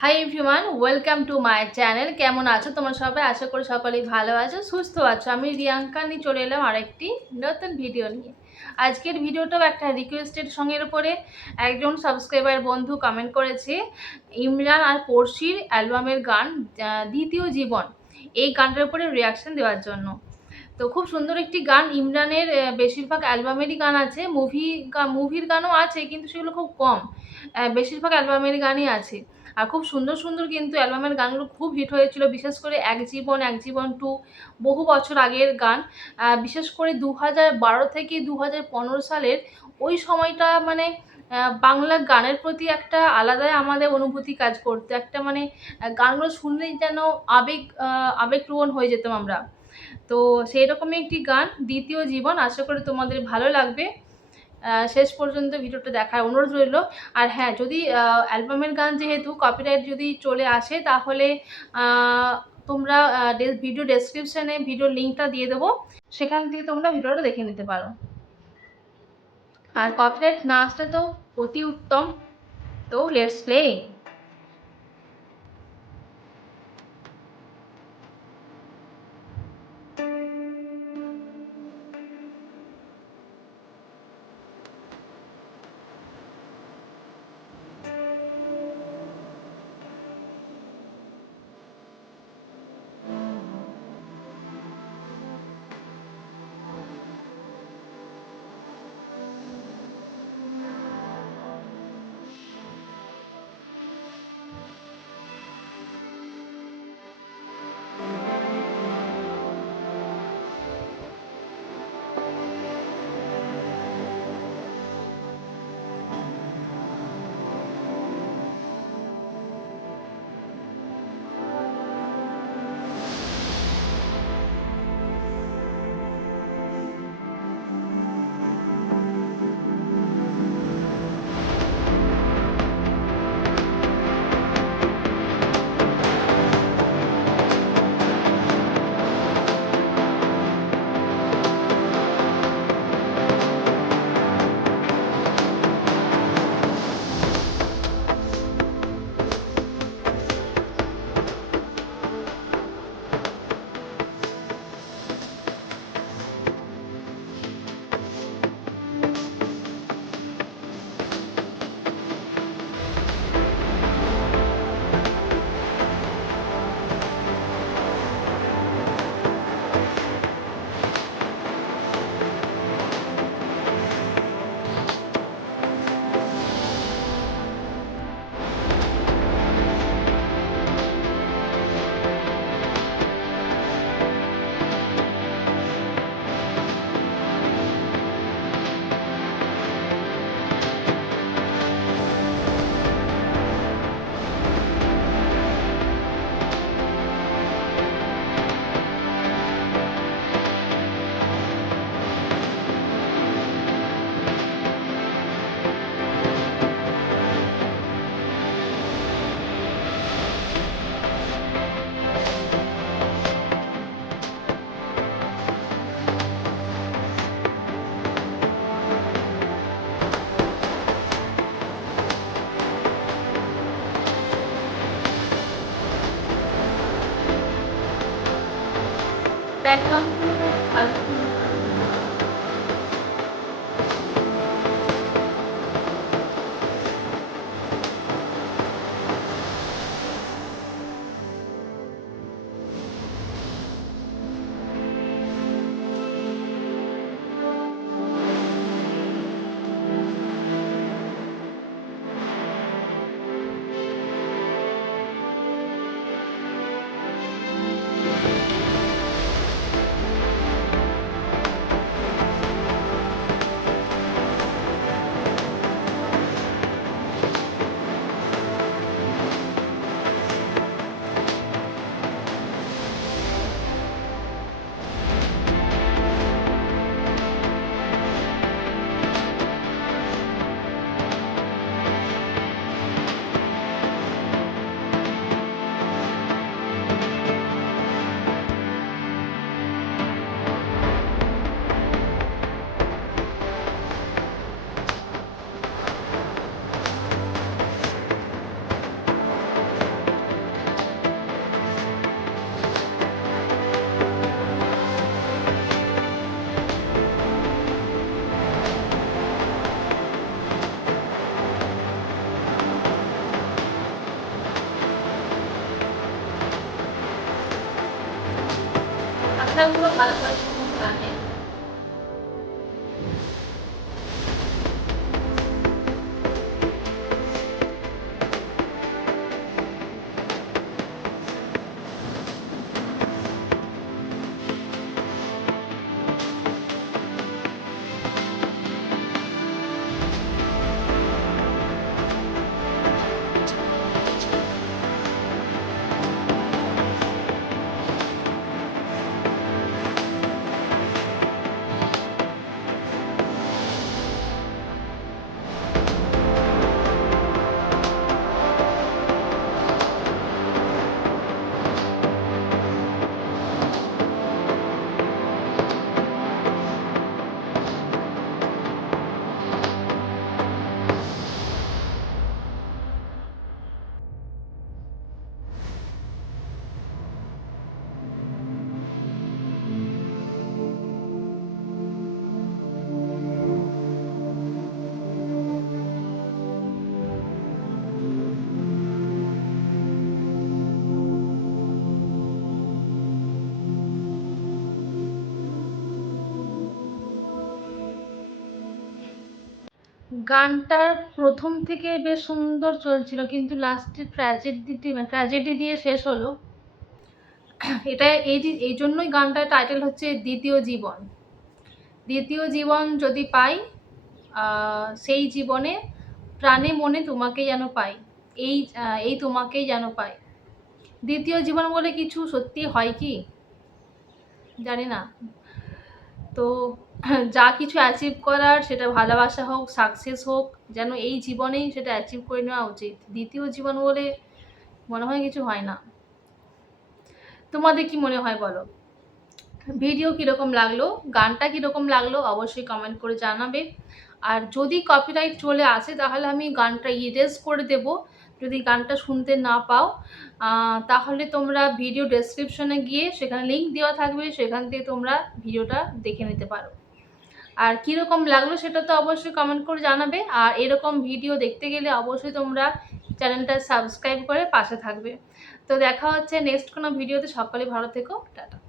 Hi everyone, welcome to my channel. কেমন আছো তোমরা সবাই? আশা করি সকলেই ভালো আছো, সুস্থ আছো। আমি রিয়াঙ্কা নিয়ে চলে এলাম আরেকটি নতুন ভিডিও নিয়ে। আজকের ভিডিওটাও একটা রিকোয়েস্টেড সঙ্গের উপরে একজন সাবস্ক্রাইবার বন্ধু কমেন্ট করেছে ইমরান আর পড়শির অ্যালবামের গান দ্বিতীয় জীবন, এই গানটার উপরে রিয়াকশন দেওয়ার জন্য। তো খুব সুন্দর একটি গান। ইমরানের বেশিরভাগ অ্যালবামেরই গান আছে, মুভির গানও আছে কিন্তু সেগুলো খুব কম। বেশিরভাগ অ্যালবামের গানই আছে। আর খুব সুন্দর সুন্দর কিন্তু অ্যালবামের গানগুলো খুব হিট হয়েছিল, বিশেষ করে এক জীবন, এক জীবন টু, বহু বছর আগের গান। বিশেষ করে 2012 থেকে 2015 সালের ওই সময়টা, মানে বাংলা গানের প্রতি একটা আলাদাই আমাদের অনুভূতি কাজ করতো। একটা মানে গানগুলো শুনলেই যেন আবেগপ্রবণ হয়ে যেতাম আমরা। তো সেই রকমই একটি গান দ্বিতীয় জীবন। আশা করি তোমাদের ভালো লাগবে। শেষ পর্যন্ত ভিডিওটা দেখার অনুরোধ রইল। আর হ্যাঁ, যদি অ্যালবামের গান যেহেতু কপিরাইট যদি চলে আসে, তাহলে তোমরা ভিডিও ডেসক্রিপশানে ভিডিওর লিঙ্কটা দিয়ে দেবো, সেখান থেকে তোমরা ভিডিওটা দেখে নিতে পারো। আর কপিরাইট না আসলে তো অতি উত্তম। তো লেটস প্লে। ব্যাকগ্রাউন্ড কথাগুলো ভালো করে শুনে। গানটা প্রথম থেকে বেশ সুন্দর চলছিল, কিন্তু লাস্টে ট্র্যাজেডি দিয়ে শেষ হলো। এটা এই জন্যই গানটার টাইটেল হচ্ছে দ্বিতীয় জীবন। দ্বিতীয় জীবন যদি পাই, সেই জীবনে প্রাণে মনে তোমাকেই যেন পাই, এই তোমাকেই যেন পাই। দ্বিতীয় জীবন বলে কিছু সত্যি হয় কি জানি না। তো যা কিছু অ্যাচিভ করার, সেটা ভালোবাসা হোক, সাকসেস হোক, যেন এই জীবনেই সেটা অ্যাচিভ করে নেওয়া উচিত। দ্বিতীয় জীবন বলে মনে হয় কিছু হয় না। তোমাদের কি মনে হয় বলো? ভিডিও কীরকম লাগলো, গানটা কীরকম লাগলো অবশ্যই কমেন্ট করে জানাবে। আর যদি কপিরাইট চলে আসে তাহলে আমি গানটা ইরেজ করে দেব। যদি গানটা শুনতে না পাও তাহলে তোমরা ভিডিও ডেসক্রিপশনে গিয়ে সেখানে লিঙ্ক দেওয়া থাকবে, সেখান থেকে তোমরা ভিডিওটা দেখে নিতে পারো। আর কীরকম লাগলো সেটা তো অবশ্যই কমেন্ট করে জানাবে। আর এরকম ভিডিও দেখতে গেলে অবশ্যই তোমরা চ্যানেলটা সাবস্ক্রাইব করে পাশে থাকবে। তো দেখা হচ্ছে নেক্সট কোনো ভিডিওতে। সকলে ভালো থেকো, টাটা।